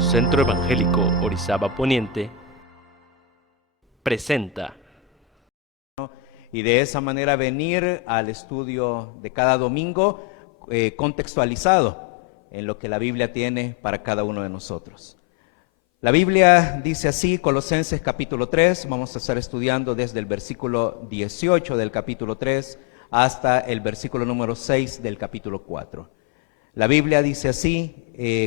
Centro Evangélico Orizaba Poniente presenta. Y de esa manera venir al estudio de cada domingo contextualizado en lo que la Biblia tiene para cada uno de nosotros. La Biblia dice así, Colosenses capítulo 3, vamos a estar estudiando desde el versículo 18 del capítulo 3 hasta el versículo número 6 del capítulo 4. La Biblia dice así,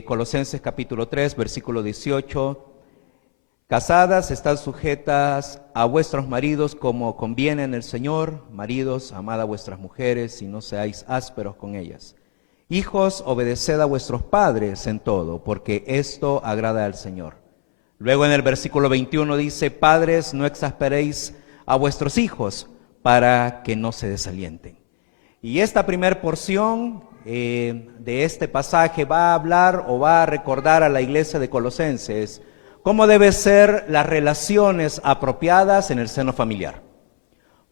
Colosenses capítulo 3, versículo 18, casadas, estad sujetas a vuestros maridos como conviene en el Señor. Maridos, amad a vuestras mujeres y no seáis ásperos con ellas. Hijos, obedeced a vuestros padres en todo, porque esto agrada al Señor. Luego en el versículo 21 dice, padres, no exasperéis a vuestros hijos para que no se desalienten. Y esta primera porción de este pasaje va a hablar o va a recordar a la iglesia de Colosenses cómo deben ser las relaciones apropiadas en el seno familiar.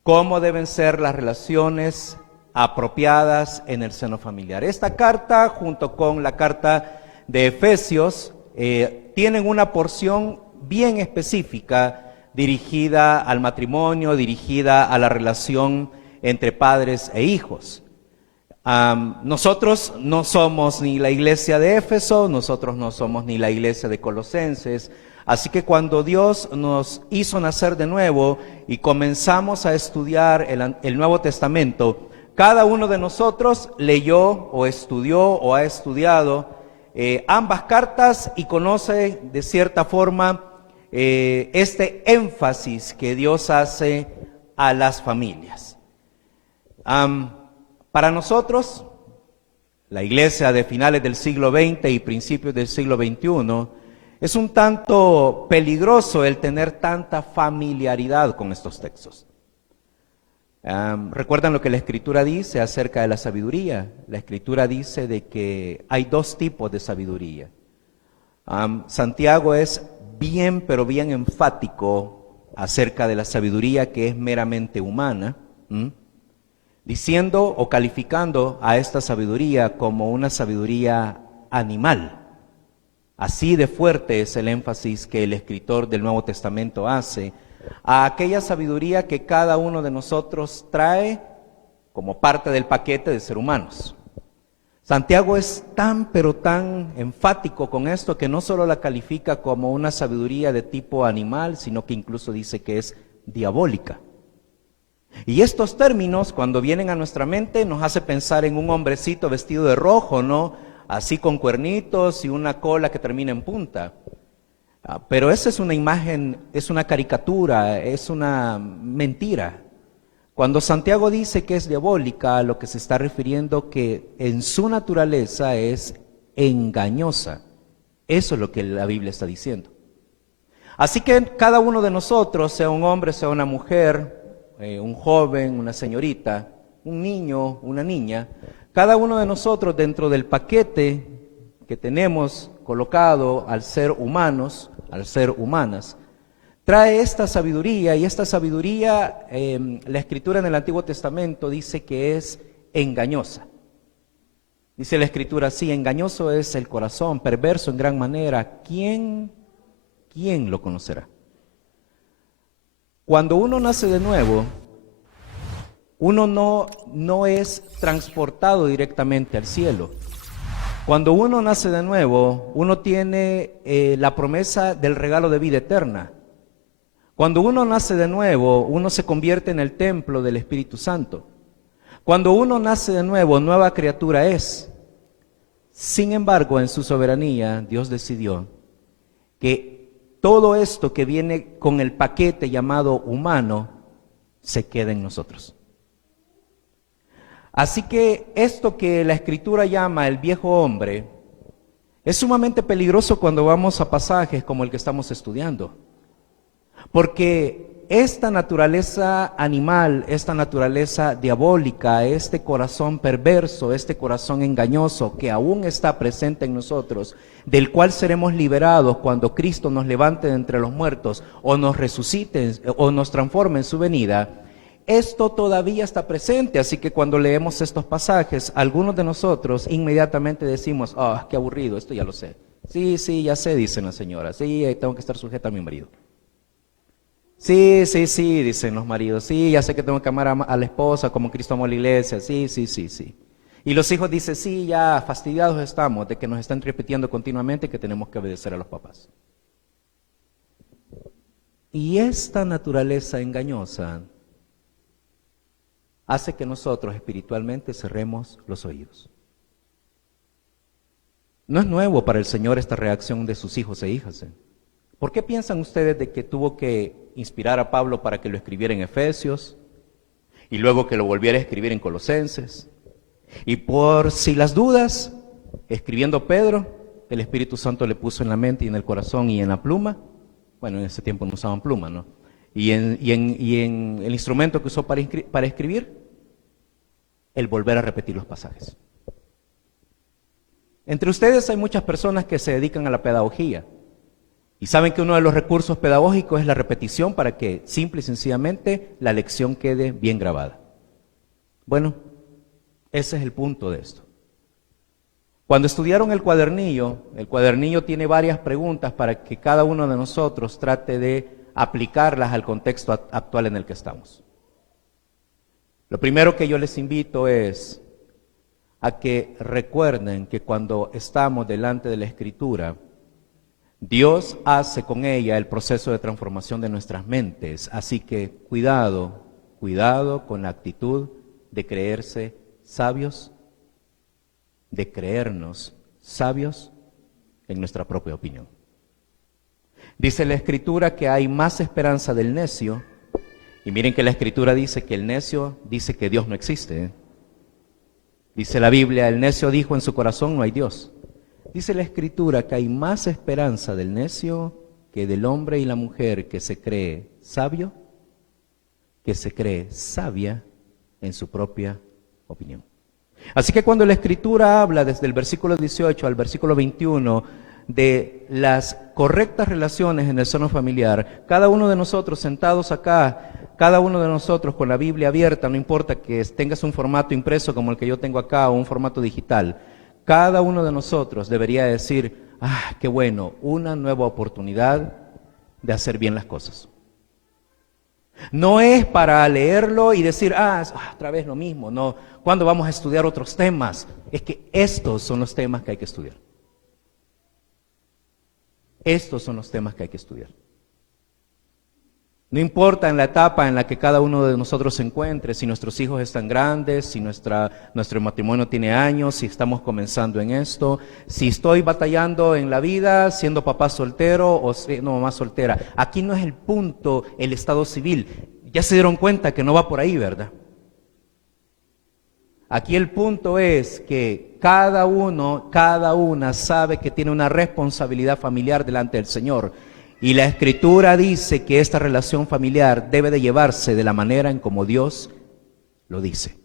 Cómo deben ser las relaciones apropiadas en el seno familiar. Esta carta, junto con la carta de Efesios, tienen una porción bien específica dirigida al matrimonio, dirigida a la relación entre padres e hijos. Nosotros no somos ni la iglesia de Éfeso, nosotros no somos ni la iglesia de Colosenses, así que cuando Dios nos hizo nacer de nuevo y comenzamos a estudiar el Nuevo Testamento, cada uno de nosotros leyó o estudió o ha estudiado ambas cartas y conoce de cierta forma este énfasis que Dios hace a las familias. Para nosotros, la iglesia de finales del siglo XX y principios del siglo XXI, es un tanto peligroso el tener tanta familiaridad con estos textos. ¿Recuerdan lo que la Escritura dice acerca de la sabiduría? La Escritura dice de que hay dos tipos de sabiduría. Santiago es bien, pero bien enfático acerca de la sabiduría que es meramente humana, diciendo o calificando a esta sabiduría como una sabiduría animal. Así de fuerte es el énfasis que el escritor del Nuevo Testamento hace a aquella sabiduría que cada uno de nosotros trae como parte del paquete de ser humanos. Santiago es tan pero tan enfático con esto que no solo la califica como una sabiduría de tipo animal, sino que incluso dice que es diabólica. Y estos términos, cuando vienen a nuestra mente, nos hace pensar en un hombrecito vestido de rojo, ¿no? Así con cuernitos y una cola que termina en punta. Pero esa es una imagen, es una caricatura, es una mentira. Cuando Santiago dice que es diabólica, a lo que se está refiriendo que en su naturaleza es engañosa. Eso es lo que la Biblia está diciendo. Así que cada uno de nosotros, sea un hombre, sea una mujer, un joven, una señorita, un niño, una niña, cada uno de nosotros dentro del paquete que tenemos colocado al ser humanos, al ser humanas, trae esta sabiduría, y esta sabiduría, la Escritura en el Antiguo Testamento dice que es engañosa. Dice la Escritura así, engañoso es el corazón, perverso en gran manera, ¿quién lo conocerá? Cuando uno nace de nuevo, uno no es transportado directamente al cielo. Cuando uno nace de nuevo, uno tiene la promesa del regalo de vida eterna. Cuando uno nace de nuevo, uno se convierte en el templo del Espíritu Santo. Cuando uno nace de nuevo, nueva criatura es. Sin embargo, en su soberanía, Dios decidió que todo esto que viene con el paquete llamado humano se queda en nosotros. Así que esto que la Escritura llama el viejo hombre es sumamente peligroso cuando vamos a pasajes como el que estamos estudiando. Porque esta naturaleza animal, esta naturaleza diabólica, este corazón perverso, este corazón engañoso que aún está presente en nosotros, del cual seremos liberados cuando Cristo nos levante de entre los muertos o nos resucite o nos transforme en su venida, Esto todavía está presente, así que cuando leemos estos pasajes, algunos de nosotros inmediatamente decimos, ah, qué aburrido, esto ya lo sé. Sí, sí, ya sé, dicen las señoras. Sí, tengo que estar sujeta a mi marido. Sí, sí, sí, dicen los maridos. Sí, ya sé que tengo que amar a la esposa como Cristo amó a la iglesia. Sí, sí, sí, sí. Y los hijos dicen, sí, ya fastidiados estamos de que nos están repitiendo continuamente que tenemos que obedecer a los papás. Y esta naturaleza engañosa hace que nosotros espiritualmente cerremos los oídos. No es nuevo para el Señor esta reacción de sus hijos e hijas. ¿Por qué piensan ustedes de que tuvo que inspirar a Pablo para que lo escribiera en Efesios y luego que lo volviera a escribir en Colosenses? Y por si las dudas, escribiendo Pedro, el Espíritu Santo le puso en la mente y en el corazón y en la pluma. Bueno, en ese tiempo no usaban pluma, ¿no? Y en el instrumento que usó para escribir, el volver a repetir los pasajes. Entre ustedes hay muchas personas que se dedican a la pedagogía y saben que uno de los recursos pedagógicos es la repetición para que simple y sencillamente la lección quede bien grabada. Bueno, ese es el punto de esto. Cuando estudiaron el cuadernillo tiene varias preguntas para que cada uno de nosotros trate de aplicarlas al contexto actual en el que estamos. Lo primero que yo les invito es a que recuerden que cuando estamos delante de la Escritura, Dios hace con ella el proceso de transformación de nuestras mentes. Así que cuidado con la actitud de creerse sabios, de creernos sabios en nuestra propia opinión. Dice la Escritura que hay más esperanza del necio, y miren que la Escritura dice que el necio dice que Dios no existe. Dice la Biblia, el necio dijo en su corazón no hay Dios. Dice la Escritura que hay más esperanza del necio que del hombre y la mujer que se cree sabio, que se cree sabia en su propia opinión. Así que cuando la Escritura habla desde el versículo 18 al versículo 21 de las correctas relaciones en el seno familiar, cada uno de nosotros sentados acá, cada uno de nosotros con la Biblia abierta, no importa que tengas un formato impreso como el que yo tengo acá o un formato digital, cada uno de nosotros debería decir, ah, qué bueno, una nueva oportunidad de hacer bien las cosas. No es para leerlo y decir, otra vez lo mismo, no, ¿cuándo vamos a estudiar otros temas? Es que estos son los temas que hay que estudiar. Estos son los temas que hay que estudiar. No importa en la etapa en la que cada uno de nosotros se encuentre, si nuestros hijos están grandes, si nuestro matrimonio tiene años, si estamos comenzando en esto, si estoy batallando en la vida, siendo papá soltero o siendo mamá soltera. Aquí no es el punto, el estado civil. Ya se dieron cuenta que no va por ahí, ¿verdad? Aquí el punto es que cada uno, cada una sabe que tiene una responsabilidad familiar delante del Señor. Y la Escritura dice que esta relación familiar debe de llevarse de la manera en como Dios lo dice.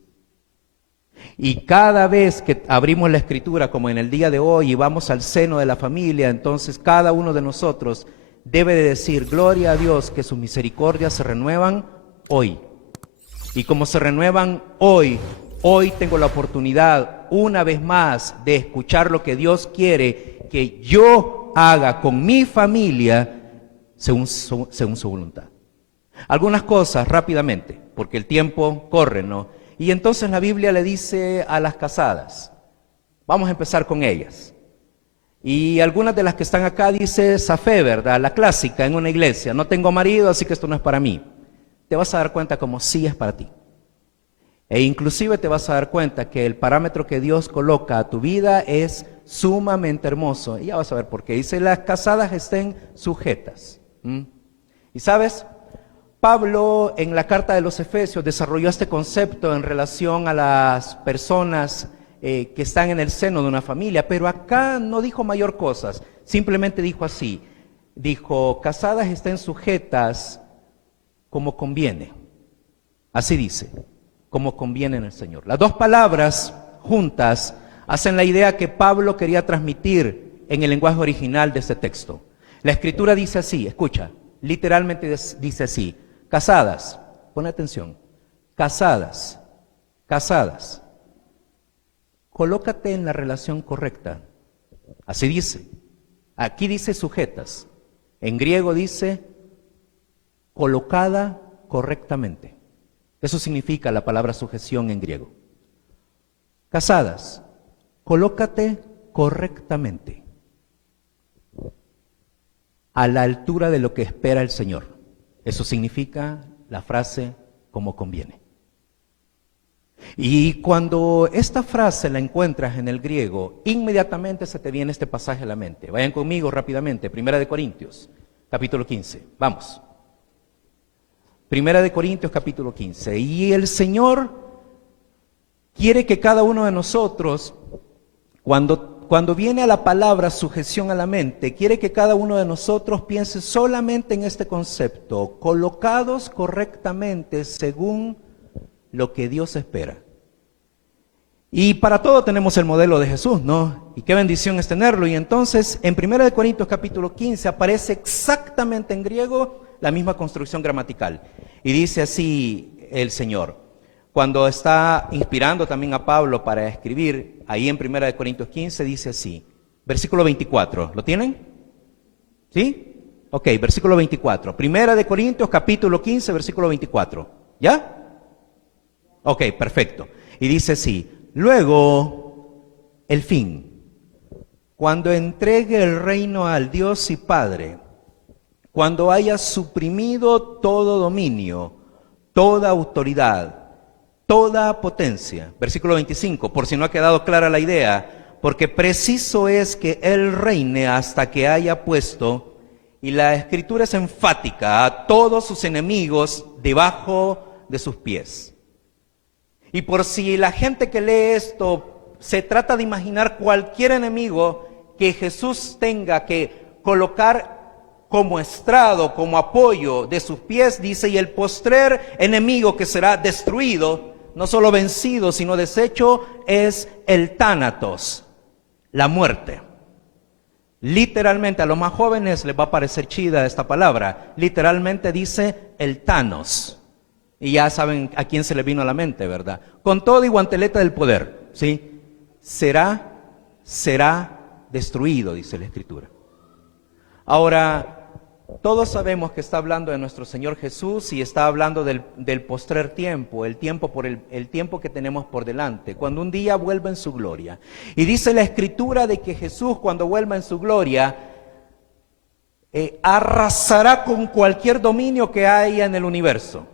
Y cada vez que abrimos la Escritura, como en el día de hoy, y vamos al seno de la familia, entonces cada uno de nosotros debe de decir, gloria a Dios, que sus misericordias se renuevan hoy. Y como se renuevan hoy tengo la oportunidad una vez más de escuchar lo que Dios quiere que yo haga con mi familia según su voluntad. Algunas cosas rápidamente, porque el tiempo corre, ¿no? Y entonces la Biblia le dice a las casadas, vamos a empezar con ellas. Y algunas de las que están acá dice Zafé, ¿verdad? La clásica en una iglesia, no tengo marido, así que esto no es para mí. Te vas a dar cuenta como sí es para ti. E inclusive te vas a dar cuenta que el parámetro que Dios coloca a tu vida es sumamente hermoso. Y ya vas a ver por qué. Dice, las casadas estén sujetas. Y sabes, Pablo en la carta de los Efesios desarrolló este concepto en relación a las personas que están en el seno de una familia, pero acá no dijo mayor cosas, simplemente dijo así, dijo, casadas estén sujetas como conviene, así dice, como conviene en el Señor. Las dos palabras juntas hacen la idea que Pablo quería transmitir en el lenguaje original de este texto. La Escritura dice así, escucha, literalmente dice así, casadas, pon atención, Casadas, casadas, colócate en la relación correcta. Así dice. Aquí dice sujetas. En griego dice colocada correctamente. Eso significa la palabra sujeción en griego. Casadas, colócate correctamente, a la altura de lo que espera el Señor. Eso significa la frase como conviene. Y cuando esta frase la encuentras en el griego, inmediatamente se te viene este pasaje a la mente. Vayan conmigo rápidamente, 1 Corintios, capítulo 15. Vamos. 1 Corintios, capítulo 15. Y el Señor quiere que cada uno de nosotros, cuando viene a la palabra sujeción a la mente, quiere que cada uno de nosotros piense solamente en este concepto, colocados correctamente según lo que Dios espera. Y para todo tenemos el modelo de Jesús, ¿no? Y qué bendición es tenerlo. Y entonces en 1 Corintios capítulo 15 aparece exactamente en griego la misma construcción gramatical. Y dice así el Señor, cuando está inspirando también a Pablo para escribir, ahí en 1 Corintios 15 dice así, versículo 24, ¿lo tienen? ¿Sí? Ok, versículo 24. 1 Corintios capítulo 15, versículo 24. ¿Ya? Ok, perfecto. Y dice así, luego, el fin, cuando entregue el reino al Dios y Padre, cuando haya suprimido todo dominio, toda autoridad, toda potencia. Versículo 25, por si no ha quedado clara la idea, porque preciso es que Él reine hasta que haya puesto, y la Escritura es enfática, a todos sus enemigos debajo de sus pies. Y por si la gente que lee esto se trata de imaginar cualquier enemigo que Jesús tenga que colocar como estrado, como apoyo de sus pies, dice, y el postrer enemigo que será destruido, no solo vencido, sino deshecho, es el tánatos, la muerte. Literalmente, a los más jóvenes les va a parecer chida esta palabra, literalmente dice el Thanos. Y ya saben a quién se le vino a la mente, ¿verdad? Con todo y guanteleta del poder, ¿sí? Será destruido, dice la Escritura. Ahora, todos sabemos que está hablando de nuestro Señor Jesús y está hablando del postrer tiempo, el tiempo que tenemos por delante, cuando un día vuelva en su gloria. Y dice la Escritura de que Jesús, cuando vuelva en su gloria, arrasará con cualquier dominio que haya en el universo,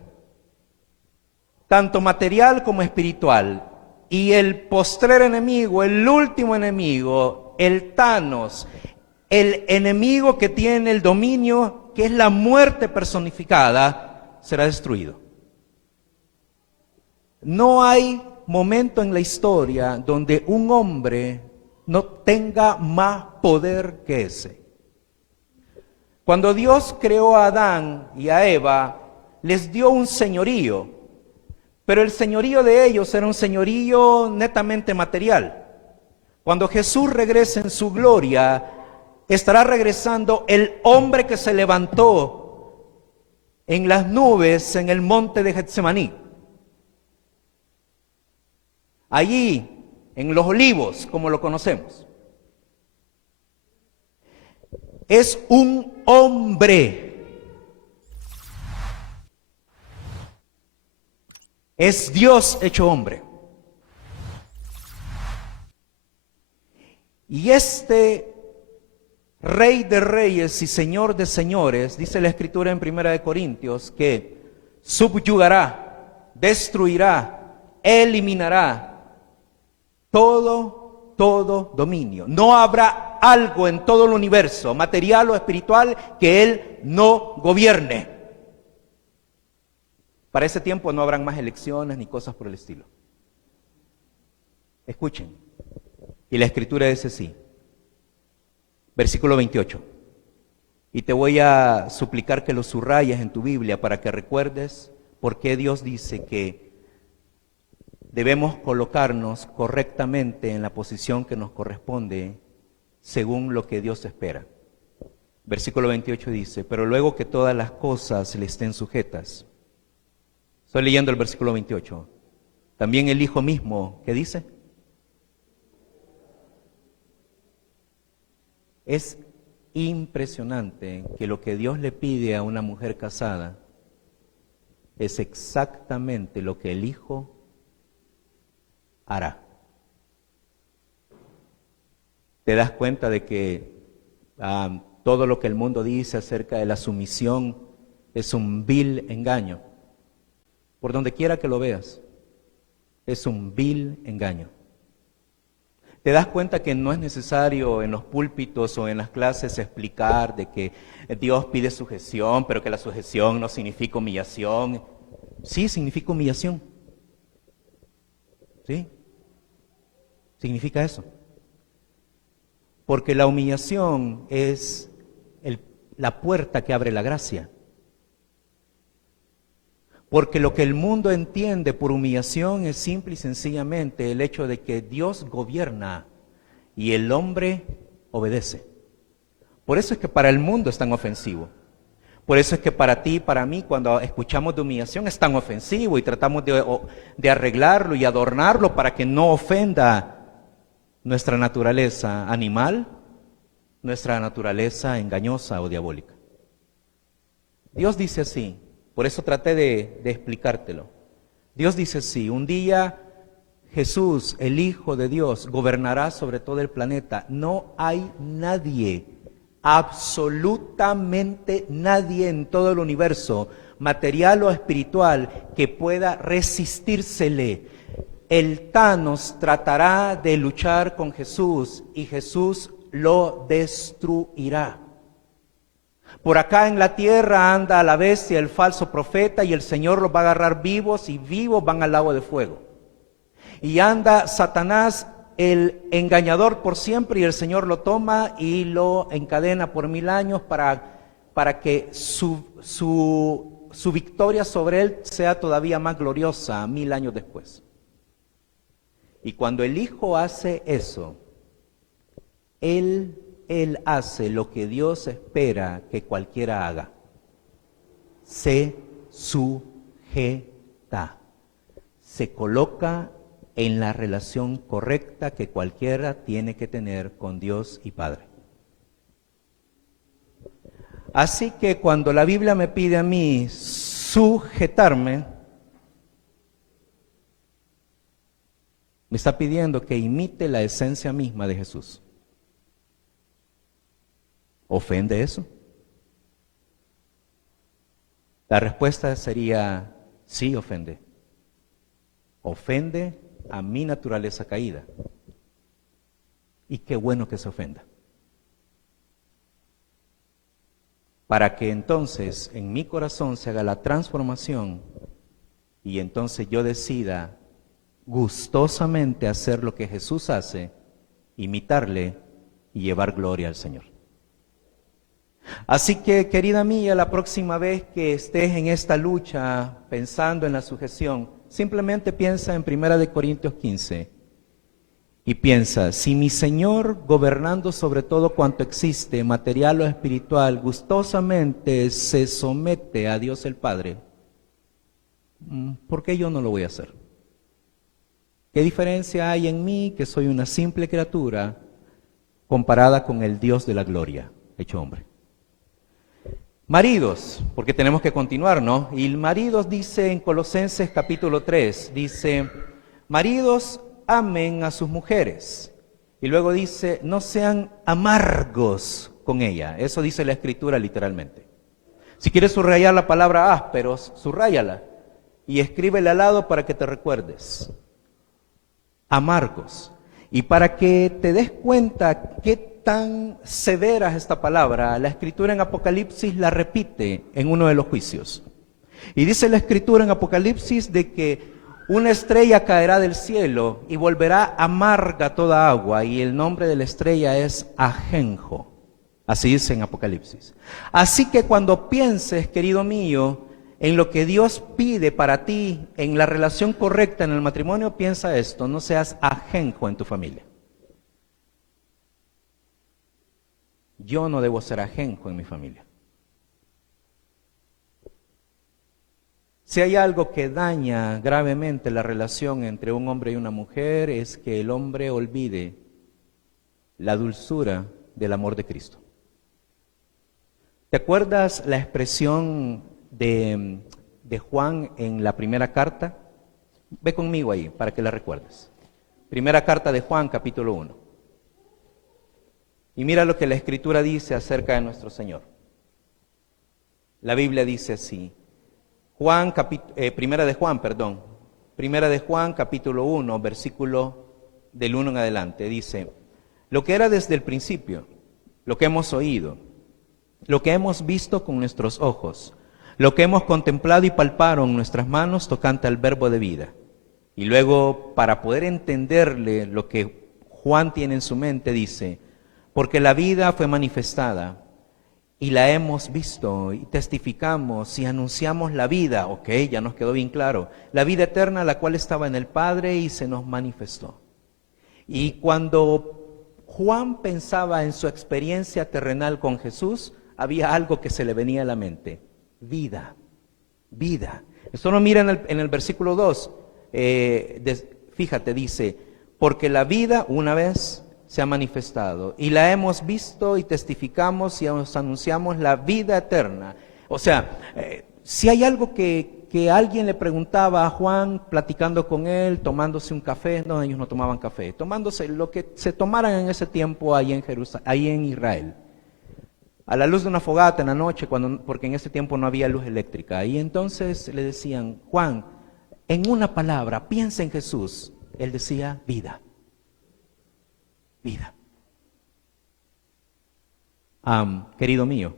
tanto material como espiritual. Y el postrer enemigo, el último enemigo, el Thanos, el enemigo que tiene el dominio, que es la muerte personificada, será destruido. No hay momento en la historia donde un hombre no tenga más poder que ese. Cuando Dios creó a Adán y a Eva, les dio un señorío, pero el señorío de ellos era un señorío netamente material. Cuando Jesús regrese en su gloria, estará regresando el hombre que se levantó en las nubes en el monte de Getsemaní. Allí, en los olivos, como lo conocemos. Es un hombre. Es Dios hecho hombre. Y este Rey de reyes y Señor de señores, dice la Escritura en 1 Corintios, que subyugará, destruirá, eliminará todo dominio. No habrá algo en todo el universo, material o espiritual, que Él no gobierne. Para ese tiempo no habrán más elecciones ni cosas por el estilo. Escuchen, y la Escritura dice así. Versículo 28. Y te voy a suplicar que lo subrayes en tu Biblia para que recuerdes por qué Dios dice que debemos colocarnos correctamente en la posición que nos corresponde según lo que Dios espera. Versículo 28 dice, pero luego que todas las cosas le estén sujetas, Estoy leyendo el versículo 28. También el Hijo mismo, ¿qué dice? Es impresionante que lo que Dios le pide a una mujer casada es exactamente lo que el Hijo hará. ¿Te das cuenta de que todo lo que el mundo dice acerca de la sumisión es un vil engaño? Por donde quiera que lo veas, es un vil engaño. ¿Te das cuenta que no es necesario en los púlpitos o en las clases explicar de que Dios pide sujeción, pero que la sujeción no significa humillación? Sí, significa humillación. ¿Sí? Significa eso. Porque la humillación es la puerta que abre la gracia. Porque lo que el mundo entiende por humillación es simple y sencillamente el hecho de que Dios gobierna y el hombre obedece. Por eso es que para el mundo es tan ofensivo. Por eso es que para ti y para mí, cuando escuchamos de humillación, es tan ofensivo y tratamos de arreglarlo y adornarlo para que no ofenda nuestra naturaleza animal, nuestra naturaleza engañosa o diabólica. Dios dice así. Por eso traté de explicártelo. Dios dice así: un día Jesús, el Hijo de Dios, gobernará sobre todo el planeta. No hay nadie, absolutamente nadie en todo el universo, material o espiritual, que pueda resistírsele. El Thanos tratará de luchar con Jesús y Jesús lo destruirá. Por acá en la tierra anda la bestia, el falso profeta, y el Señor los va a agarrar vivos y vivos van al lago de fuego. Y anda Satanás, el engañador, por siempre, y el Señor lo toma y lo encadena por 1000 años para que su victoria sobre él sea todavía más gloriosa 1000 años después. Y cuando el Hijo hace eso, Él hace lo que Dios espera que cualquiera haga. Se sujeta, se coloca en la relación correcta que cualquiera tiene que tener con Dios y Padre. Así que cuando la Biblia me pide a mí sujetarme, me está pidiendo que imite la esencia misma de Jesús. ¿Ofende eso? La respuesta sería sí, ofende. Ofende a mi naturaleza caída. Y qué bueno que se ofenda. Para que entonces en mi corazón se haga la transformación y entonces yo decida gustosamente hacer lo que Jesús hace, imitarle y llevar gloria al Señor. Así que, querida mía, la próxima vez que estés en esta lucha pensando en la sujeción, simplemente piensa en 1 Corintios 15 y piensa: si mi Señor, gobernando sobre todo cuanto existe, material o espiritual, gustosamente se somete a Dios el Padre, ¿por qué yo no lo voy a hacer? ¿Qué diferencia hay en mí, que soy una simple criatura, comparada con el Dios de la gloria, hecho hombre? Maridos, porque tenemos que continuar, ¿no? Y maridos dice en Colosenses capítulo 3, dice: maridos, amen a sus mujeres. Y luego dice: no sean amargos con ella. Eso dice la Escritura literalmente. Si quieres subrayar la palabra ásperos, subráyala y escríbele al lado para que te recuerdes. Amargos. Y para que te des cuenta qué tan severa es esta palabra, la Escritura en Apocalipsis la repite en uno de los juicios. Y dice la Escritura en Apocalipsis de que una estrella caerá del cielo y volverá amarga toda agua, y el nombre de la estrella es Ajenjo. Así dice en Apocalipsis. Así que cuando pienses, querido mío, en lo que Dios pide para ti, en la relación correcta en el matrimonio, piensa esto: no seas ajenjo en tu familia. Yo no debo ser ajenjo en mi familia. Si hay algo que daña gravemente la relación entre un hombre y una mujer, es que el hombre olvide la dulzura del amor de Cristo. ¿Te acuerdas la expresión de Juan en la primera carta? Ve conmigo ahí para que la recuerdes. Primera carta de Juan, capítulo 1. Y mira lo que la Escritura dice acerca de nuestro Señor. La Biblia dice así. Primera de Juan, capítulo 1, versículo del 1 en adelante. Dice, lo que era desde el principio, lo que hemos oído, lo que hemos visto con nuestros ojos, lo que hemos contemplado y palpado en nuestras manos tocante al verbo de vida. Y luego, para poder entenderle lo que Juan tiene en su mente, dice, porque la vida fue manifestada y la hemos visto y testificamos y anunciamos la vida, ok, ya nos quedó bien claro, la vida eterna la cual estaba en el Padre y se nos manifestó. Y cuando Juan pensaba en su experiencia terrenal con Jesús, había algo que se le venía a la mente, vida, vida. Esto lo mira en el versículo 2, fíjate, dice, porque la vida una vez se ha manifestado y la hemos visto y testificamos y os anunciamos la vida eterna. O sea, si hay algo que alguien le preguntaba a Juan, platicando con él, tomándose un café, no, ellos no tomaban café, tomándose lo que se tomaran en ese tiempo ahí en Jerusalén, ahí en Israel, a la luz de una fogata en la noche, porque en ese tiempo no había luz eléctrica, y entonces le decían, Juan, en una palabra, piensa en Jesús. Él decía, vida. Vida. Querido mío,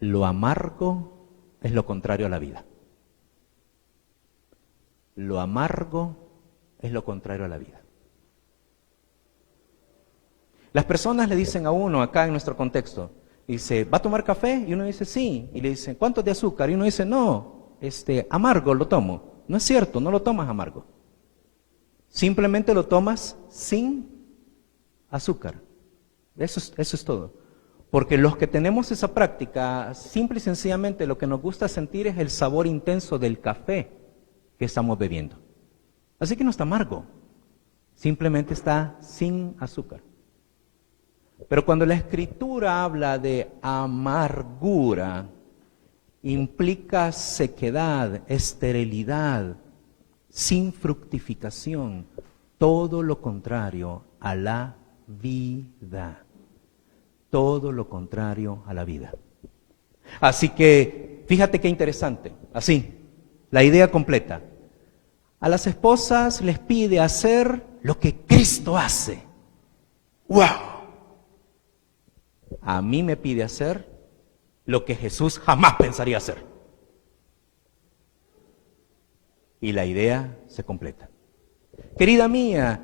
lo amargo es lo contrario a la vida. Lo amargo es lo contrario a la vida. Las personas le dicen a uno acá en nuestro contexto, dice, ¿va a tomar café? Y uno dice, sí. Y le dicen, ¿cuánto de azúcar? Y uno dice, no, amargo lo tomo. No es cierto, no lo tomas amargo. Simplemente lo tomas sin azúcar. Eso es todo. Porque los que tenemos esa práctica, simple y sencillamente lo que nos gusta sentir es el sabor intenso del café que estamos bebiendo. Así que no está amargo, simplemente está sin azúcar. Pero cuando la Escritura habla de amargura, implica sequedad, esterilidad, sin fructificación, todo lo contrario a la vida. Todo lo contrario a la vida. Así que, fíjate qué interesante, así, la idea completa. A las esposas les pide hacer lo que Cristo hace. ¡Wow! A mí me pide hacer lo que Jesús jamás pensaría hacer. Y la idea se completa. Querida mía,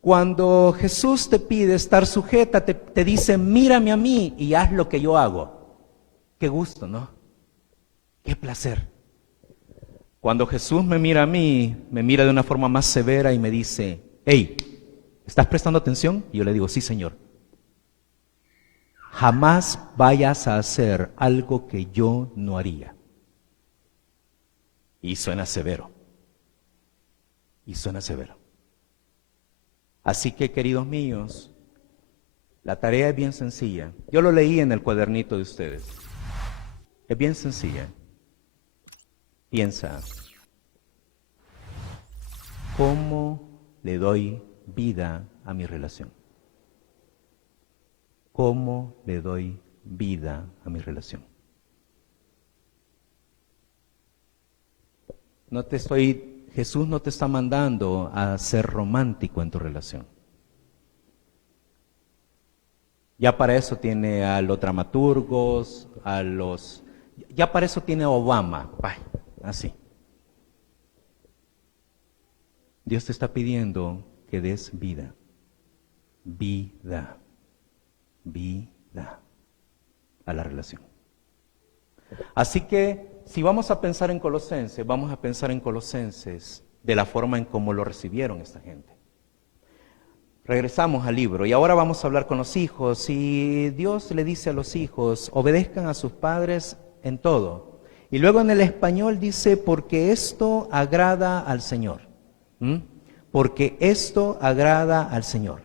cuando Jesús te pide estar sujeta, te dice, mírame a mí y haz lo que yo hago. Qué gusto, ¿no? Qué placer. Cuando Jesús me mira a mí, me mira de una forma más severa y me dice, hey, ¿estás prestando atención? Y yo le digo, sí, Señor. Jamás vayas a hacer algo que yo no haría. Y suena severo. Y suena severo. Así que, queridos míos, la tarea es bien sencilla. Yo lo leí en el cuadernito de ustedes. Es bien sencilla. Piensa, ¿cómo le doy vida a mi relación? ¿Cómo le doy vida a mi relación? Jesús no te está mandando a ser romántico en tu relación. Ya para eso tiene a los dramaturgos, ya para eso tiene a Obama, así. Dios te está pidiendo que des vida, vida a la relación. Así que, si vamos a pensar en Colosenses, vamos a pensar en Colosenses de la forma en cómo lo recibieron esta gente. Regresamos al libro y ahora vamos a hablar con los hijos y Dios le dice a los hijos, obedezcan a sus padres en todo Y luego en el español dice, porque esto agrada al Señor. Porque esto agrada al Señor.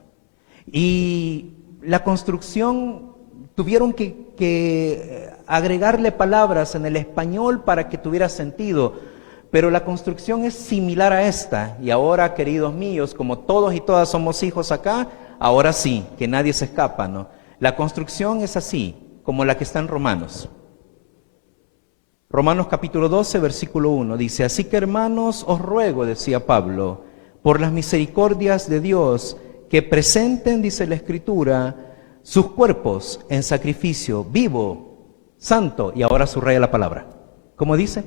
Y la construcción tuvieron que agregarle palabras en el español para que tuviera sentido, pero la construcción es similar a esta. Y ahora, queridos míos, como todos y todas somos hijos acá, ahora sí, que nadie se escapa, ¿no? La construcción es así, como la que está en Romanos. Romanos capítulo 12, versículo 1, dice, así que hermanos, os ruego, decía Pablo, por las misericordias de Dios, que presenten, dice la Escritura, sus cuerpos en sacrificio vivo, santo, y ahora subraya la palabra. ¿Cómo dice?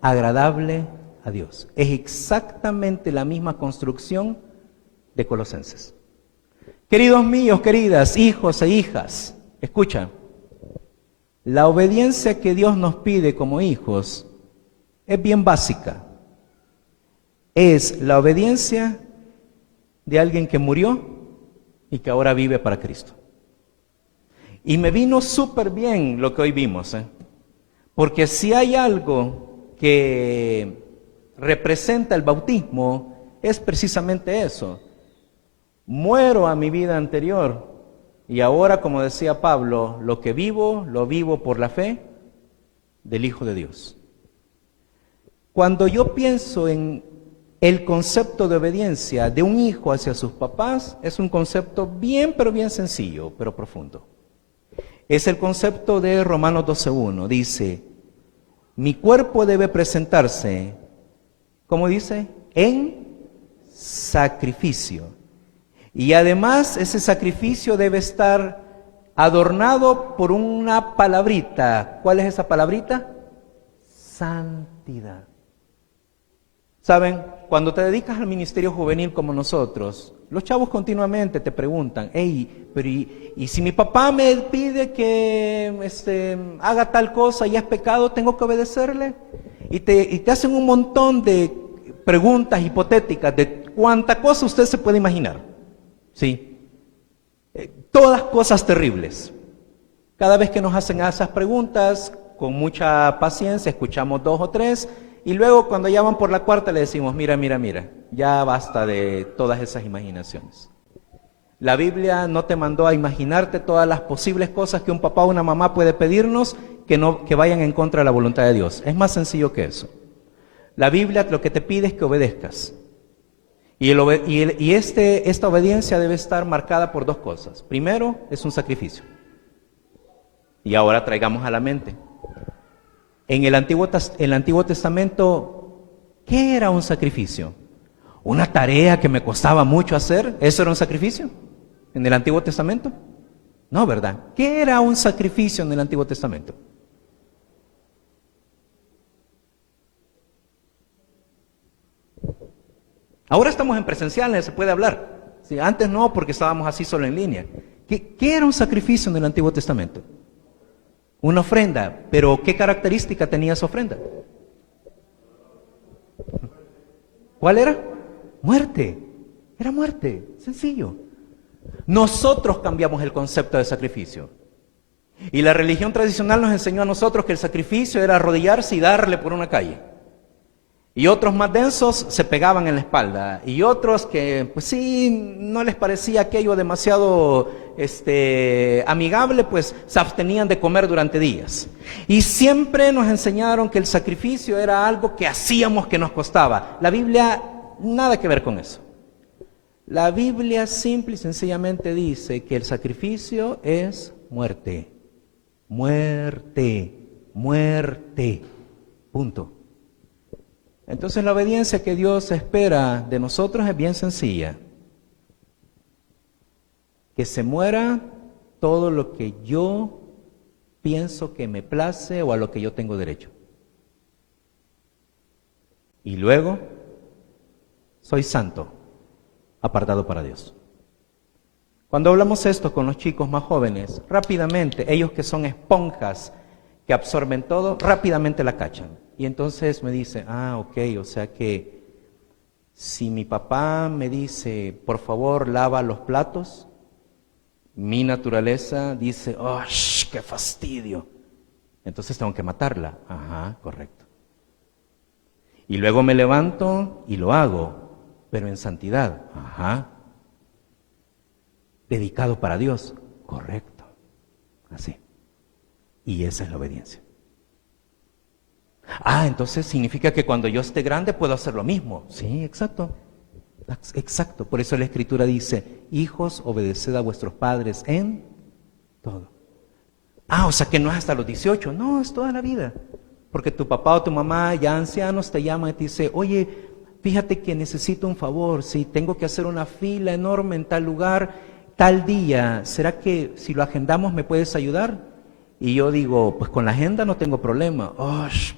Agradable a Dios. Es exactamente la misma construcción de Colosenses. Queridos míos, queridas, hijos e hijas, escucha, la obediencia que Dios nos pide como hijos es bien básica. Es la obediencia de alguien que murió y que ahora vive para Cristo. Y me vino súper bien lo que hoy vimos, porque si hay algo que representa el bautismo, es precisamente eso. Muero a mi vida anterior y ahora, como decía Pablo, lo que vivo, lo vivo por la fe del Hijo de Dios. Cuando yo pienso en el concepto de obediencia de un hijo hacia sus papás, es un concepto bien, pero bien sencillo, pero profundo. Es el concepto de Romanos 12:1. Dice, mi cuerpo debe presentarse, ¿cómo dice? En sacrificio. Y además ese sacrificio debe estar adornado por una palabrita. ¿Cuál es esa palabrita? Santidad. ¿Saben? Cuando te dedicas al ministerio juvenil como nosotros, los chavos continuamente te preguntan, hey, pero ¿y si mi papá me pide que haga tal cosa y es pecado, tengo que obedecerle? Y te hacen un montón de preguntas hipotéticas de cuánta cosa usted se puede imaginar. ¿Sí? Todas cosas terribles. Cada vez que nos hacen esas preguntas, con mucha paciencia, escuchamos 2 o 3, y luego cuando ya van por la cuarta le decimos, mira, ya basta de todas esas imaginaciones. La Biblia no te mandó a imaginarte todas las posibles cosas que un papá o una mamá puede pedirnos que vayan en contra de la voluntad de Dios. Es más sencillo que eso. La Biblia lo que te pide es que obedezcas. Y esta obediencia debe estar marcada por 2 cosas. Primero, es un sacrificio. Y ahora traigamos a la mente. En el Antiguo Testamento, ¿qué era un sacrificio? ¿Una tarea que me costaba mucho hacer? ¿Eso era un sacrificio en el Antiguo Testamento? No, ¿verdad? ¿Qué era un sacrificio en el Antiguo Testamento? Ahora estamos en presencial, se puede hablar. Sí, antes no, porque estábamos así solo en línea. ¿Qué era un sacrificio en el Antiguo Testamento? Una ofrenda, pero ¿qué característica tenía esa ofrenda? ¿Cuál era? Muerte. Era muerte, sencillo. Nosotros cambiamos el concepto de sacrificio. Y la religión tradicional nos enseñó a nosotros que el sacrificio era arrodillarse y darle por una calle. Y otros más densos se pegaban en la espalda. Y otros que, pues sí, no les parecía aquello demasiado amigable, pues se abstenían de comer durante días. Y siempre nos enseñaron que el sacrificio era algo que hacíamos que nos costaba. La Biblia, nada que ver con eso. La Biblia simple y sencillamente dice que el sacrificio es muerte. Muerte. Muerte. Punto. Entonces la obediencia que Dios espera de nosotros es bien sencilla. Que se muera todo lo que yo pienso que me place o a lo que yo tengo derecho. Y luego, soy santo, apartado para Dios. Cuando hablamos esto con los chicos más jóvenes, rápidamente, ellos que son esponjas, que absorben todo, rápidamente la cachan. Y entonces me dice, ok, o sea que si mi papá me dice, por favor, lava los platos, mi naturaleza dice, ¡oh, qué fastidio! Entonces tengo que matarla. Ajá, correcto. Y luego me levanto y lo hago, pero en santidad. Ajá. Dedicado para Dios. Correcto. Así. Y esa es la obediencia. Entonces significa que cuando yo esté grande puedo hacer lo mismo. Sí, exacto. Exacto. Por eso la Escritura dice, hijos, obedeced a vuestros padres en todo. O sea que no es hasta los 18. No, es toda la vida. Porque tu papá o tu mamá, ya ancianos, te llaman y te dicen, oye, fíjate que necesito un favor. Si tengo que hacer una fila enorme en tal lugar, tal día, ¿será que si lo agendamos me puedes ayudar? Y yo digo, pues con la agenda no tengo problema.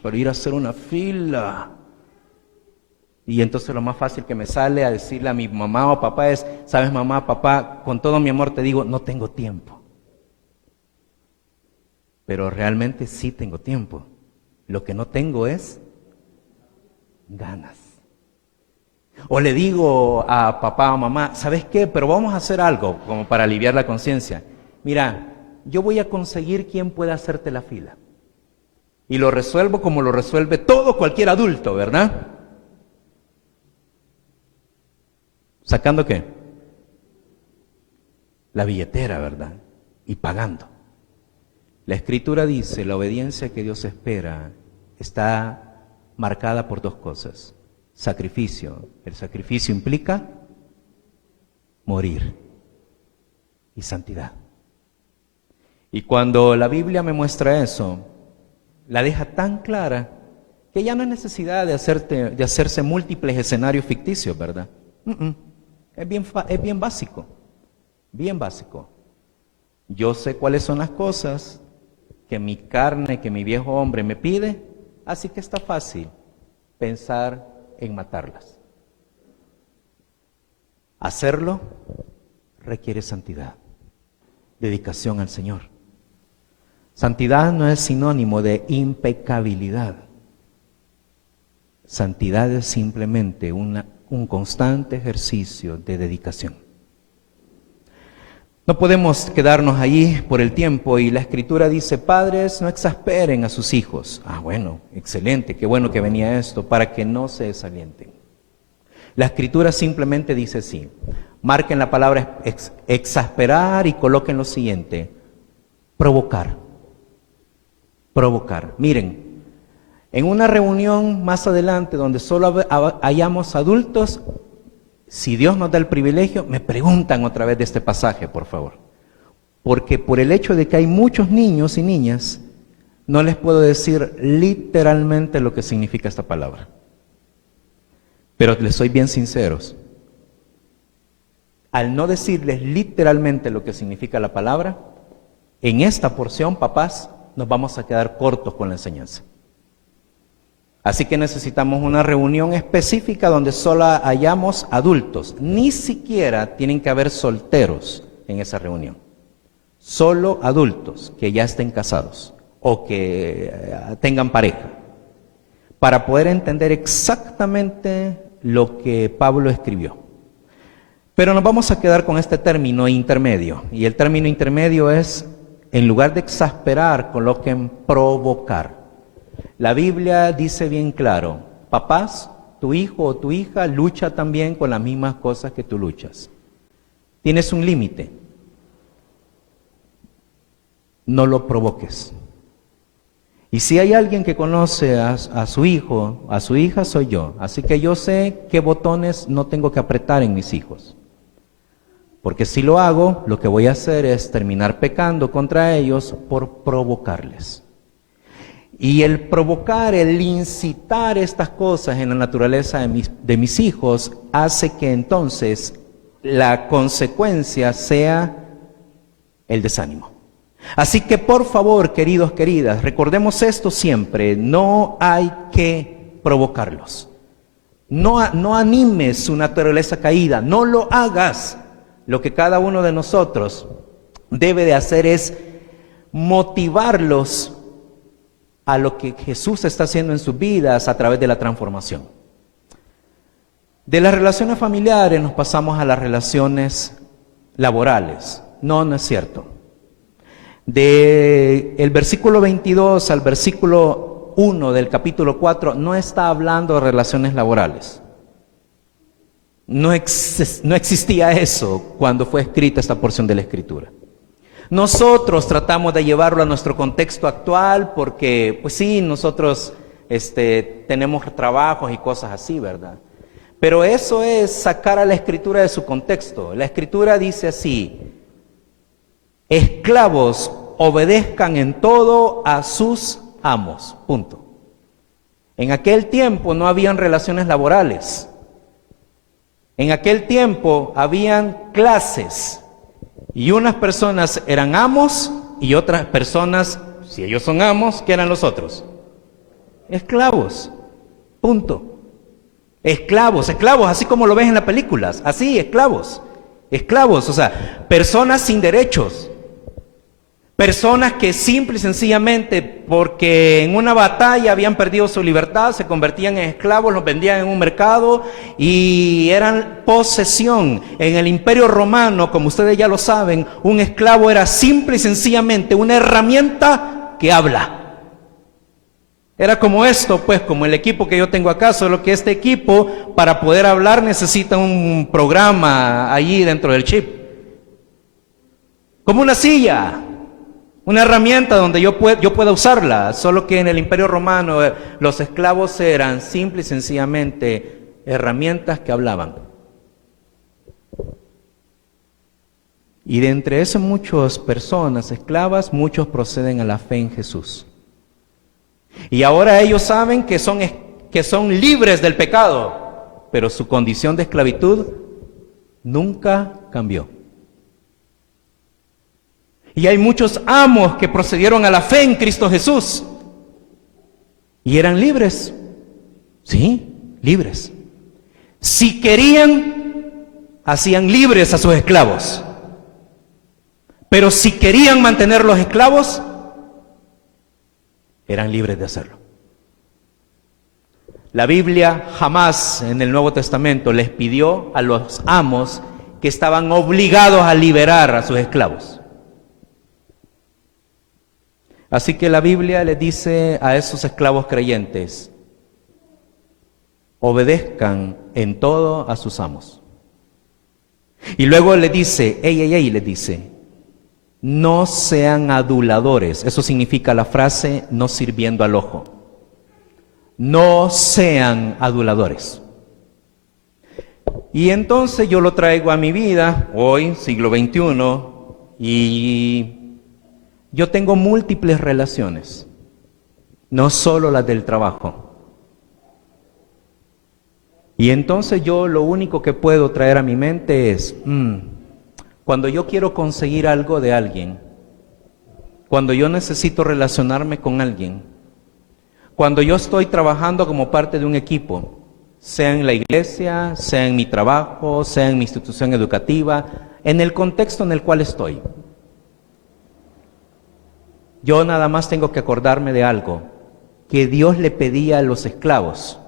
Pero ir a hacer una fila. Y entonces lo más fácil que me sale a decirle a mi mamá o papá es, sabes mamá, papá, con todo mi amor te digo, no tengo tiempo. Pero realmente sí tengo tiempo. Lo que no tengo es ganas. O le digo a papá o mamá, ¿sabes qué? Pero vamos a hacer algo como para aliviar la conciencia. Mira, yo voy a conseguir quien pueda hacerte la fila. Y lo resuelvo como lo resuelve cualquier adulto, ¿verdad? ¿Sacando qué? La billetera, ¿verdad? Y pagando. La Escritura dice, la obediencia que Dios espera está marcada por dos cosas. Sacrificio. El sacrificio implica morir. Y santidad. Y cuando la Biblia me muestra eso, la deja tan clara que ya no hay necesidad de hacerse múltiples escenarios ficticios, ¿verdad? Es bien básico, bien básico. Yo sé cuáles son las cosas que mi carne, que mi viejo hombre me pide, así que está fácil pensar en matarlas. Hacerlo requiere santidad, dedicación al Señor. Santidad no es sinónimo de impecabilidad. Santidad es simplemente un constante ejercicio de dedicación. No podemos quedarnos allí por el tiempo y la Escritura dice, padres, no exasperen a sus hijos. Bueno, excelente, qué bueno que venía esto, para que no se desalienten. La Escritura simplemente dice así, marquen la palabra exasperar y coloquen lo siguiente, provocar. Miren, en una reunión más adelante donde solo hayamos adultos, si Dios nos da el privilegio, me preguntan otra vez de este pasaje, por favor. Porque por el hecho de que hay muchos niños y niñas, no les puedo decir literalmente lo que significa esta palabra. Pero les soy bien sinceros. Al no decirles literalmente lo que significa la palabra, en esta porción, papás, nos vamos a quedar cortos con la enseñanza. Así que necesitamos una reunión específica donde solo hayamos adultos. Ni siquiera tienen que haber solteros en esa reunión. Solo adultos que ya estén casados o que tengan pareja. Para poder entender exactamente lo que Pablo escribió. Pero nos vamos a quedar con este término intermedio. Y el término intermedio es, en lugar de exasperar, coloquen provocar. La Biblia dice bien claro, papás, tu hijo o tu hija lucha también con las mismas cosas que tú luchas. Tienes un límite. No lo provoques. Y si hay alguien que conoce a su hijo, a su hija, soy yo. Así que yo sé qué botones no tengo que apretar en mis hijos. Porque si lo hago, lo que voy a hacer es terminar pecando contra ellos por provocarles. Y el provocar, el incitar estas cosas en la naturaleza de mis hijos hace que entonces la consecuencia sea el desánimo. Así que por favor, queridos, queridas, recordemos esto siempre, no hay que provocarlos. No animes su naturaleza caída, no lo hagas. Lo que cada uno de nosotros debe de hacer es motivarlos a lo que Jesús está haciendo en sus vidas a través de la transformación. De las relaciones familiares nos pasamos a las relaciones laborales. No es cierto. De el versículo 22 al versículo 1 del capítulo 4 no está hablando de relaciones laborales. No existía eso cuando fue escrita esta porción de la Escritura. Nosotros tratamos de llevarlo a nuestro contexto actual porque, pues sí, nosotros tenemos trabajos y cosas así, ¿verdad? Pero eso es sacar a la Escritura de su contexto. La Escritura dice así: esclavos, obedezcan en todo a sus amos. Punto. En aquel tiempo no habían relaciones laborales. En aquel tiempo habían clases. Y unas personas eran amos y otras personas, si ellos son amos, ¿qué eran los otros? Esclavos. Punto. Esclavos, así como lo ves en las películas. Así, esclavos. Esclavos, o sea, personas sin derechos. Personas que simple y sencillamente porque en una batalla habían perdido su libertad, se convertían en esclavos, los vendían en un mercado y eran posesión. En el Imperio Romano, como ustedes ya lo saben, un esclavo era simple y sencillamente una herramienta que habla. Era como esto, pues, como el equipo que yo tengo acá, solo que este equipo, para poder hablar, necesita un programa allí dentro del chip. Como una silla. Una herramienta donde yo pueda usarla, solo que en el Imperio Romano los esclavos eran simple y sencillamente herramientas que hablaban. Y de entre esas muchas personas esclavas, muchos proceden a la fe en Jesús. Y ahora ellos saben que son libres del pecado, pero su condición de esclavitud nunca cambió. Y hay muchos amos que procedieron a la fe en Cristo Jesús. Y eran libres. Sí, libres. Si querían, hacían libres a sus esclavos. Pero si querían mantener los esclavos, eran libres de hacerlo. La Biblia jamás en el Nuevo Testamento les pidió a los amos que estaban obligados a liberar a sus esclavos. Así que la Biblia le dice a esos esclavos creyentes: obedezcan en todo a sus amos. Y luego le dice, le dice, no sean aduladores. Eso significa la frase no sirviendo al ojo. No sean aduladores. Y entonces yo lo traigo a mi vida, hoy, siglo XXI, y yo tengo múltiples relaciones, no solo las del trabajo. Y entonces yo lo único que puedo traer a mi mente es, cuando yo quiero conseguir algo de alguien, cuando yo necesito relacionarme con alguien, cuando yo estoy trabajando como parte de un equipo, sea en la iglesia, sea en mi trabajo, sea en mi institución educativa, en el contexto en el cual estoy, yo nada más tengo que acordarme de algo que Dios le pedía a los esclavos: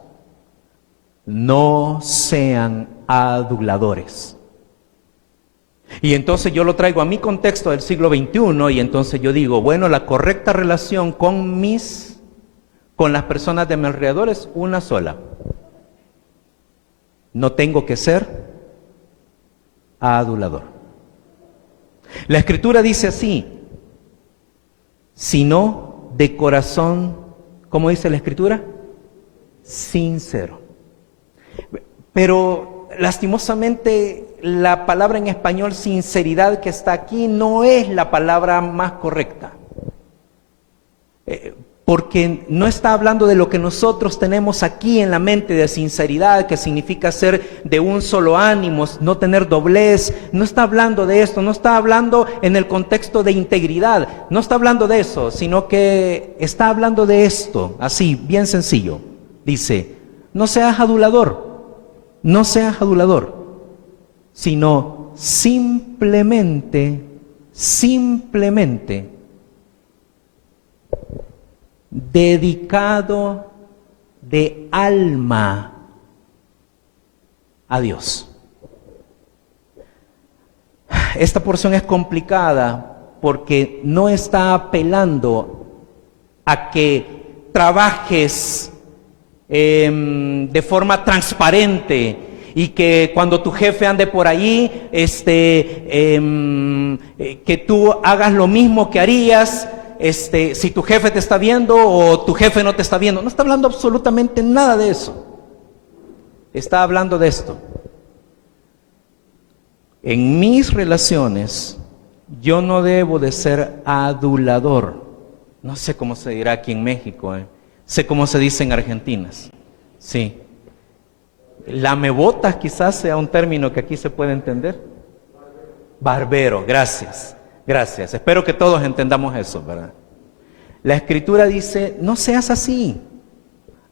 no sean aduladores. Y entonces yo lo traigo a mi contexto del siglo XXI y entonces yo digo, bueno, la correcta relación con las personas de mi alrededor es una sola. No tengo que ser adulador. La Escritura dice así: sino de corazón, ¿cómo dice la Escritura? Sincero. Pero lastimosamente la palabra en español sinceridad que está aquí no es la palabra más correcta. Porque no está hablando de lo que nosotros tenemos aquí en la mente de sinceridad, que significa ser de un solo ánimo, no tener doblez. No está hablando de esto, no está hablando en el contexto de integridad, no está hablando de eso, sino que está hablando de esto, así, bien sencillo. Dice, no seas adulador, sino simplemente dedicado de alma a Dios. Esta porción es complicada porque no está apelando a que trabajes de forma transparente y que cuando tu jefe ande por ahí, que tú hagas lo mismo que harías si tu jefe te está viendo o tu jefe no te está viendo. No está hablando absolutamente nada de eso. Está hablando de esto. En mis relaciones, yo no debo de ser adulador. No sé cómo se dirá aquí en México, sé cómo se dice en Argentina. Sí. Lamebotas quizás sea un término que aquí se puede entender. Barbero, gracias, gracias. Espero que todos entendamos eso, ¿verdad? La Escritura dice, no seas así.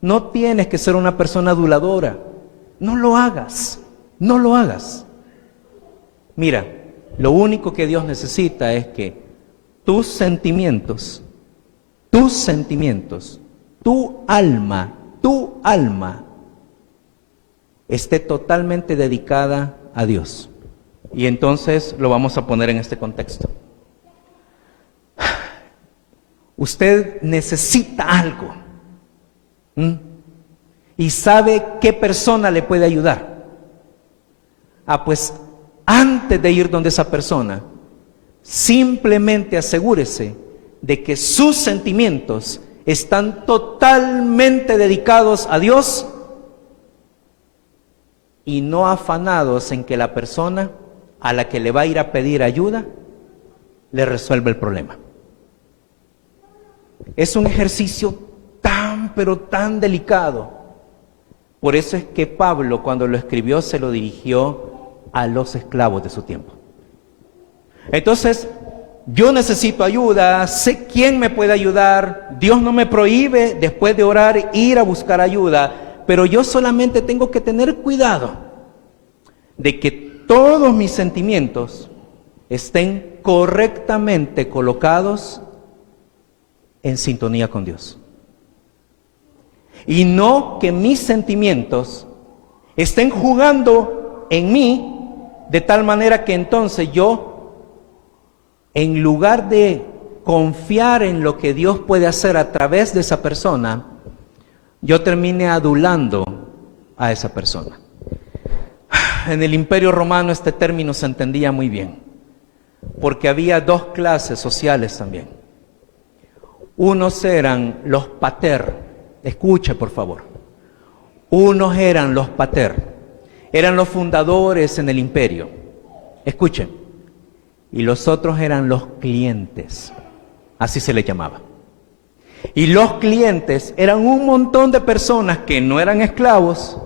No tienes que ser una persona aduladora. No lo hagas, no lo hagas. Mira, lo único que Dios necesita es que tus sentimientos, tu alma esté totalmente dedicada a Dios. Y entonces lo vamos a poner en este contexto. Usted necesita algo y sabe qué persona le puede ayudar. Pues antes de ir donde esa persona, simplemente asegúrese de que sus sentimientos están totalmente dedicados a Dios y no afanados en que la persona a la que le va a ir a pedir ayuda le resuelva el problema. Es un ejercicio pero tan delicado. Por eso es que Pablo, cuando lo escribió, se lo dirigió a los esclavos de su tiempo. Entonces, yo necesito ayuda, sé quién me puede ayudar, Dios no me prohíbe después de orar ir a buscar ayuda, pero yo solamente tengo que tener cuidado de que todos mis sentimientos estén correctamente colocados en sintonía con Dios. Y no que mis sentimientos estén jugando en mí de tal manera que entonces yo, en lugar de confiar en lo que Dios puede hacer a través de esa persona, yo termine adulando a esa persona. En el Imperio Romano este término se entendía muy bien, porque había dos clases sociales también. Unos eran los pater, escuche por favor. Unos eran los pater, eran los fundadores en el imperio. Escuchen. Y los otros eran los clientes, así se les llamaba. Y los clientes eran un montón de personas que no eran esclavos,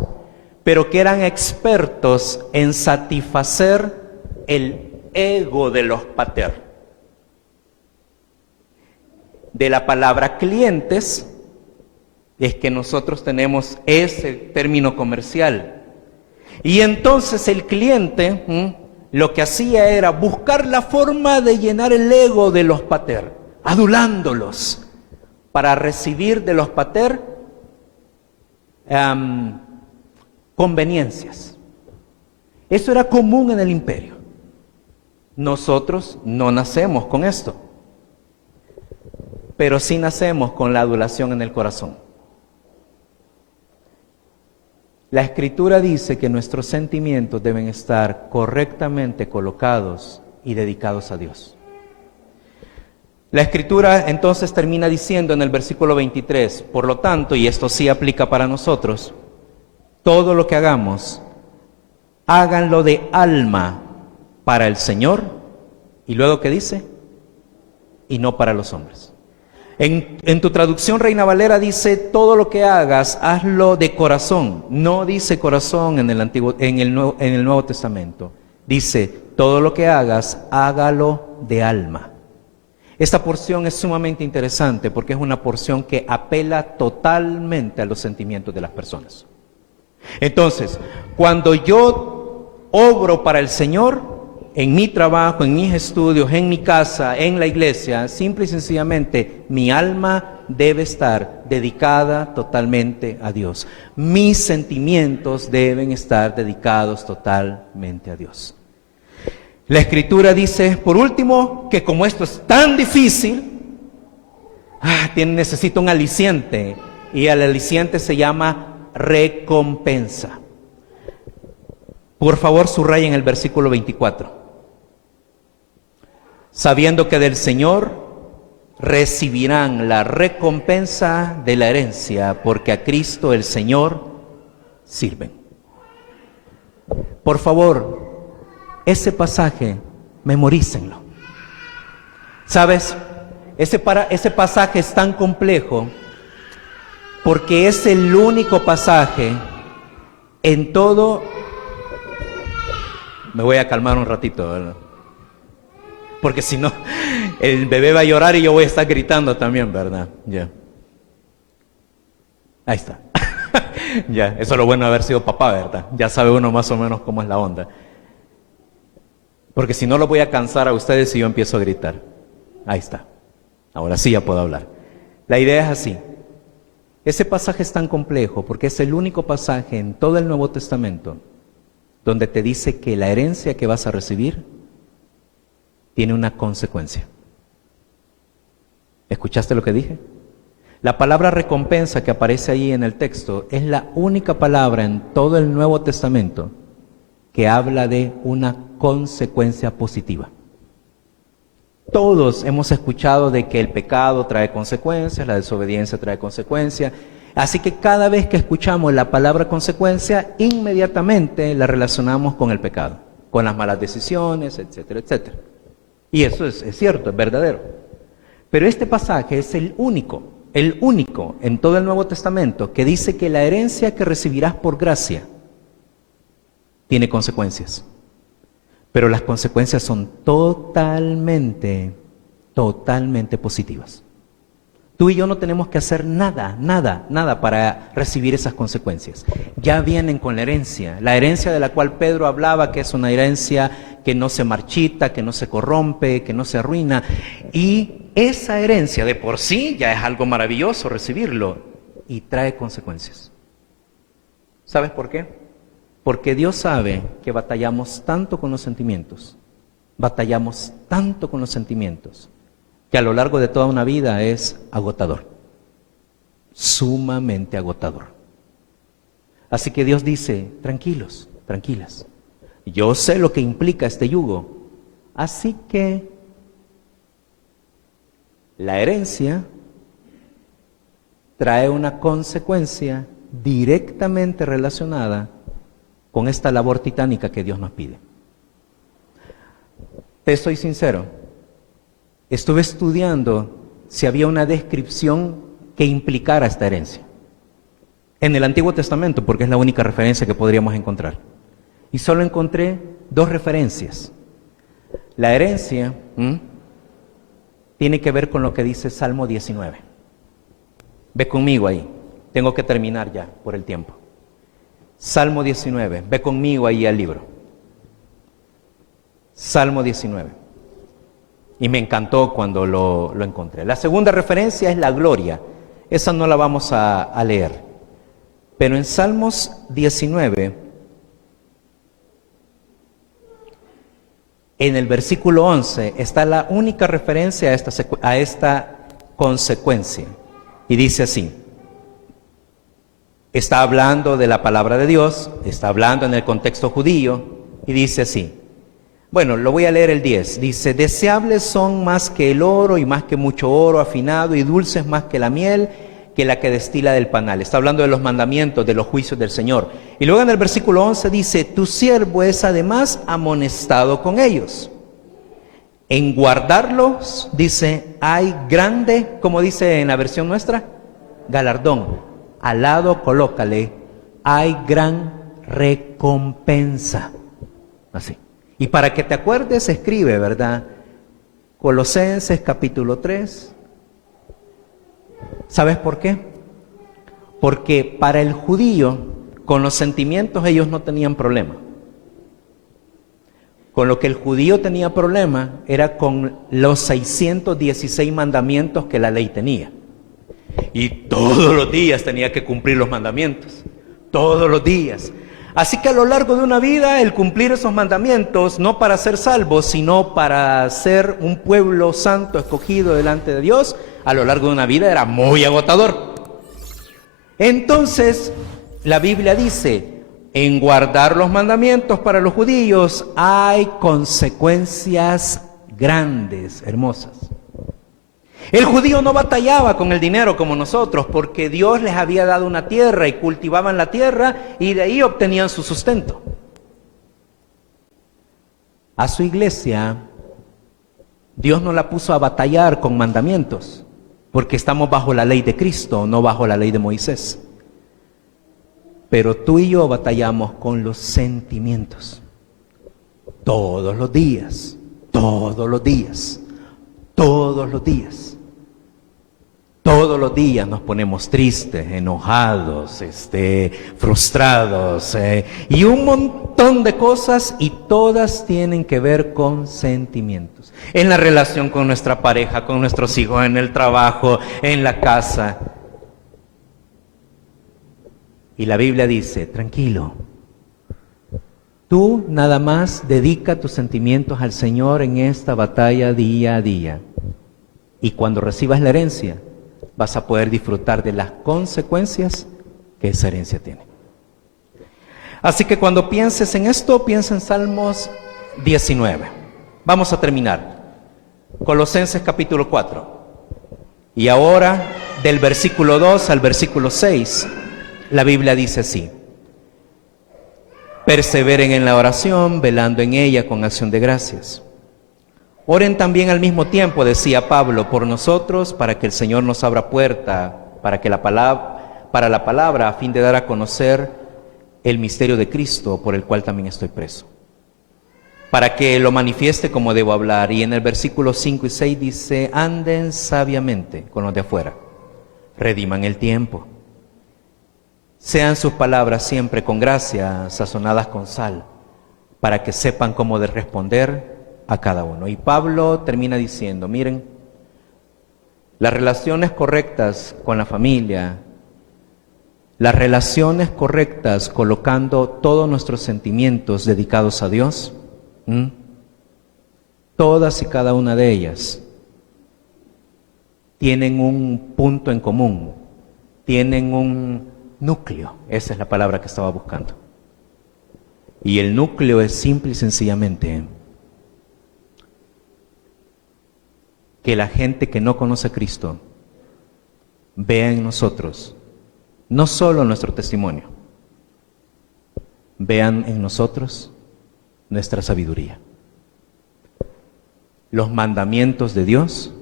pero que eran expertos en satisfacer el ego de los pater. De la palabra clientes es que nosotros tenemos ese término comercial. Y entonces el cliente lo que hacía era buscar la forma de llenar el ego de los pater, adulándolos, para recibir de los pater conveniencias. Eso era común en el imperio. Nosotros no nacemos con esto, pero sí nacemos con la adulación en el corazón. La Escritura dice que nuestros sentimientos deben estar correctamente colocados y dedicados a Dios. La Escritura entonces termina diciendo en el versículo 23, por lo tanto, y esto sí aplica para nosotros, todo lo que hagamos, háganlo de alma para el Señor, y luego ¿qué dice? Y no para los hombres. En tu traducción Reina Valera dice, todo lo que hagas, hazlo de corazón. No dice corazón en el Nuevo Testamento. Dice, todo lo que hagas, hágalo de alma. Esta porción es sumamente interesante porque es una porción que apela totalmente a los sentimientos de las personas. Entonces, cuando yo obro para el Señor, en mi trabajo, en mis estudios, en mi casa, en la iglesia, simple y sencillamente, mi alma debe estar dedicada totalmente a Dios. Mis sentimientos deben estar dedicados totalmente a Dios. La Escritura dice, por último, que como esto es tan difícil, necesita un aliciente, y el aliciente se llama recompensa. Por favor, subrayen el versículo 24. Sabiendo que del Señor recibirán la recompensa de la herencia, porque a Cristo el Señor sirven. Por favor, ese pasaje, memorícenlo. ¿Sabes? Ese pasaje es tan complejo porque es el único pasaje en todo. Me voy a calmar un ratito, ¿verdad? Porque si no, el bebé va a llorar y yo voy a estar gritando también, ¿verdad? Ya. Ahí está. Ya, eso es lo bueno de haber sido papá, ¿verdad? Ya sabe uno más o menos cómo es la onda. Porque si no, lo voy a cansar a ustedes si yo empiezo a gritar. Ahí está. Ahora sí ya puedo hablar. La idea es así. Ese pasaje es tan complejo porque es el único pasaje en todo el Nuevo Testamento donde te dice que la herencia que vas a recibir tiene una consecuencia. ¿Escuchaste lo que dije? La palabra recompensa que aparece ahí en el texto es la única palabra en todo el Nuevo Testamento que habla de una consecuencia positiva. Todos hemos escuchado de que el pecado trae consecuencias, la desobediencia trae consecuencias. Así que cada vez que escuchamos la palabra consecuencia, inmediatamente la relacionamos con el pecado, con las malas decisiones, etcétera, etcétera. Y eso es cierto, es verdadero. Pero este pasaje es el único en todo el Nuevo Testamento que dice que la herencia que recibirás por gracia tiene consecuencias. Pero las consecuencias son totalmente positivas. Tú y yo no tenemos que hacer nada para recibir esas consecuencias. Ya vienen con la herencia de la cual Pedro hablaba, que es una herencia que no se marchita, que no se corrompe, que no se arruina. Y esa herencia de por sí ya es algo maravilloso recibirlo y trae consecuencias. ¿Sabes por qué? Porque Dios sabe que batallamos tanto con los sentimientos, que a lo largo de toda una vida es agotador, sumamente agotador. Así que Dios dice, tranquilos, tranquilas, yo sé lo que implica este yugo, así que la herencia trae una consecuencia directamente relacionada con esta labor titánica que Dios nos pide. Te soy sincero, estuve estudiando si había una descripción que implicara esta herencia en el Antiguo Testamento, porque es la única referencia que podríamos encontrar. Y solo encontré 2 referencias. La herencia tiene que ver con lo que dice Salmo 19. Ve conmigo ahí, tengo que terminar ya por el tiempo. Salmo 19, ve conmigo ahí al libro. Salmo 19. Y me encantó cuando lo encontré. La segunda referencia es la gloria. Esa no la vamos a leer. Pero en Salmos 19, en el versículo 11, está la única referencia a esta consecuencia. Y dice así. Está hablando de la palabra de Dios, está hablando en el contexto judío, y dice así. Bueno, lo voy a leer el 10. Dice, deseables son más que el oro y más que mucho oro afinado y dulces más que la miel, que la que destila del panal. Está hablando de los mandamientos, de los juicios del Señor. Y luego en el versículo 11 dice, tu siervo es además amonestado con ellos. En guardarlos, dice, hay grande, como dice en la versión nuestra, galardón. Al lado colócale, hay gran recompensa. Así. Y para que te acuerdes, escribe, ¿verdad? Colosenses capítulo 3. ¿Sabes por qué? Porque para el judío, con los sentimientos ellos no tenían problema. Con lo que el judío tenía problema era con los 616 mandamientos que la ley tenía. Y todos los días tenía que cumplir los mandamientos. Todos los días. Así que a lo largo de una vida, el cumplir esos mandamientos, no para ser salvos, sino para ser un pueblo santo escogido delante de Dios, a lo largo de una vida era muy agotador. Entonces, la Biblia dice, en guardar los mandamientos para los judíos hay consecuencias grandes, hermosas. El judío no batallaba con el dinero como nosotros, porque Dios les había dado una tierra y cultivaban la tierra y de ahí obtenían su sustento. A su iglesia, Dios no la puso a batallar con mandamientos, porque estamos bajo la ley de Cristo, no bajo la ley de Moisés. Pero tú y yo batallamos con los sentimientos. Todos los días, todos los días, todos los días. Todos los días nos ponemos tristes, enojados, frustrados y un montón de cosas, y todas tienen que ver con sentimientos. En la relación con nuestra pareja, con nuestros hijos, en el trabajo, en la casa. Y la Biblia dice, tranquilo, tú nada más dedica tus sentimientos al Señor en esta batalla día a día. Y cuando recibas la herencia, vas a poder disfrutar de las consecuencias que esa herencia tiene. Así que cuando pienses en esto, piensa en Salmos 19. Vamos a terminar. Colosenses capítulo 4. Y ahora, del versículo 2 al versículo 6, la Biblia dice así: perseveren en la oración, velando en ella con acción de gracias. Oren también al mismo tiempo, decía Pablo, por nosotros, para que el Señor nos abra puerta, para la palabra, a fin de dar a conocer el misterio de Cristo, por el cual también estoy preso, para que lo manifieste como debo hablar. Y en el versículo 5 y 6 dice, anden sabiamente con los de afuera, rediman el tiempo. Sean sus palabras siempre con gracia, sazonadas con sal, para que sepan cómo de responder a cada uno. Y Pablo termina diciendo, miren, las relaciones correctas con la familia, las relaciones correctas colocando todos nuestros sentimientos dedicados a Dios, todas y cada una de ellas tienen un punto en común, tienen un núcleo, esa es la palabra que estaba buscando. Y el núcleo es simple y sencillamente que la gente que no conoce a Cristo vea en nosotros no solo nuestro testimonio, vean en nosotros nuestra sabiduría. Los mandamientos de Dios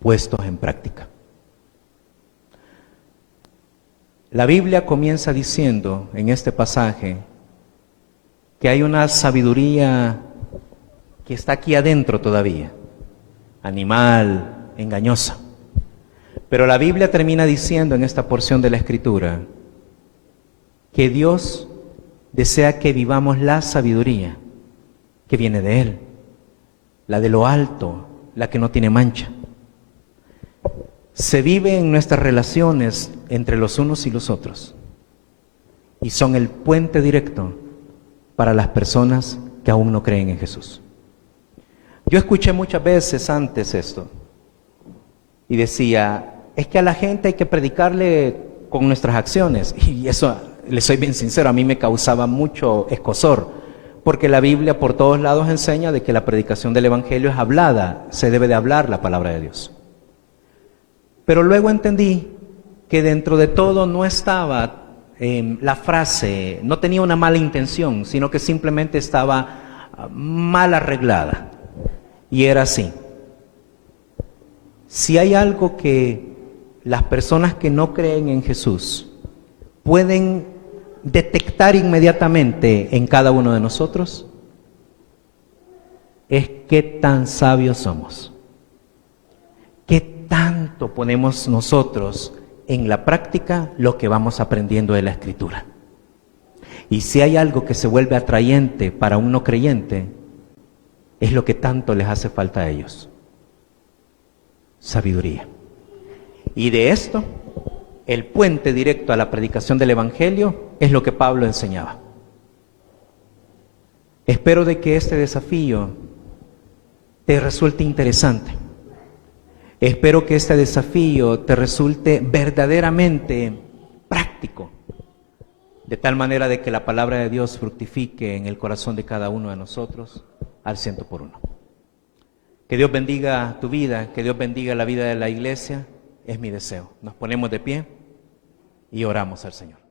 puestos en práctica. La Biblia comienza diciendo en este pasaje que hay una sabiduría que está aquí adentro todavía, animal, engañosa. Pero la Biblia termina diciendo en esta porción de la Escritura que Dios desea que vivamos la sabiduría que viene de Él, la de lo alto, la que no tiene mancha. Se vive en nuestras relaciones entre los unos y los otros, y son el puente directo para las personas que aún no creen en Jesús. Yo escuché muchas veces antes esto y decía, es que a la gente hay que predicarle con nuestras acciones, y eso, le soy bien sincero, a mí me causaba mucho escozor, porque la Biblia por todos lados enseña de que la predicación del Evangelio es hablada, se debe de hablar la palabra de Dios. Pero luego entendí que dentro de todo no estaba la frase, no tenía una mala intención, sino que simplemente estaba mal arreglada. Y era así: si hay algo que las personas que no creen en Jesús pueden detectar inmediatamente en cada uno de nosotros, es qué tan sabios somos, qué tanto ponemos nosotros en la práctica lo que vamos aprendiendo de la Escritura. Y si hay algo que se vuelve atrayente para un no creyente, es lo que tanto les hace falta a ellos: sabiduría. Y de esto, el puente directo a la predicación del Evangelio es lo que Pablo enseñaba. Espero de que este desafío te resulte interesante. Espero que este desafío te resulte verdaderamente práctico, de tal manera de que la palabra de Dios fructifique en el corazón de cada uno de nosotros al 100%. Que Dios bendiga tu vida, que Dios bendiga la vida de la iglesia, es mi deseo. Nos ponemos de pie y oramos al Señor.